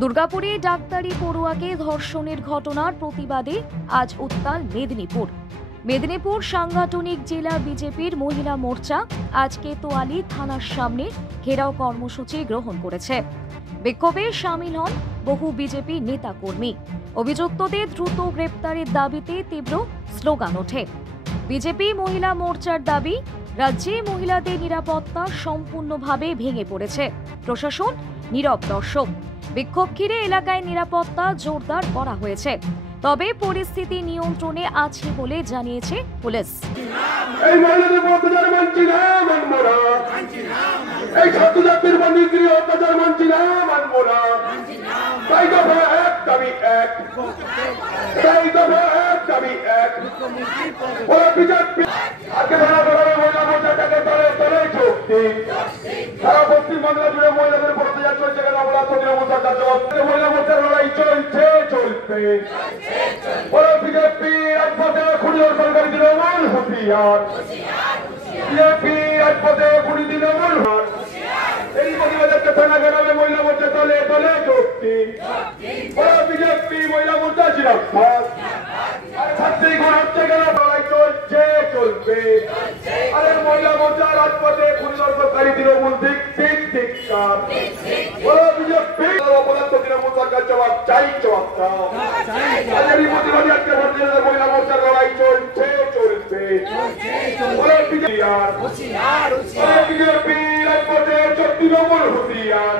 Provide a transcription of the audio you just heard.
দুর্গাপুরে ডাক্তারি পড়ুয়াকে ধর্ষণের ঘটনার প্রতিবাদে আজ উত্তাল মেদিনীপুর। মেদিনীপুর সাংগঠনিক জেলা বিজেপির মহিলা মোর্চা আজ কোতোয়ালি থানার সামনে ঘেরাও কর্মসূচি গ্রহণ করেছে। বিক্ষোভে সামিল হন বহু বিজেপি নেতাকর্মী। অভিযুক্তদের দ্রুত গ্রেপ্তারের দাবিতে তীব্র স্লোগান ওঠে। বিজেপি মহিলা মোর্চার দাবি, রাজ্যে মহিলাদের নিরাপত্তা সম্পূর্ণভাবে ভেঙে পড়েছে, প্রশাসন নীরব দর্শক। বিক্ষোভ ঘিরে এলাকায় নিরাপত্তা জোরদার করা হয়েছে, তবে পরিস্থিতি নিয়ন্ত্রণে আছে বলে জানিয়েছে পুলিশ। সারা পশ্চিমবাংলা জুড়ে মহিলাদের প্রত্যাচার চলছে কেন? মহিলা মোর্চার লড়াই চলছে চলবে। বিজেপি রাজপথে খুনি সরকারি তৃণমূল হুঁশিয়ার। বিজেপি রাজপথে খুনি তৃণমূল এই প্রতিবাদকে থানা গেলামে মহিলা মোর্চা তলে তলে চলছে। বিজেপি মহিলা মোর্চা জিরাফাত ছাত্রী গুণ হচ্ছে কেন? লড়াই চলছে চলবে। আরে মহিলা মোর্চা রাজপথে খুনি সরকারি তৃণমূল দিক দিক ধিক্কার। বিজেপি অপদার্থ তৃণমূল সরকার জবাব চাই, জবাব দাও। আজকের প্রতিবাদী আজকে ভারতীয় মহিলা মোর্চার লড়াই চলছে চলবে। বিজেপি রাজপথে তৃণমূল হুঁশিয়ার।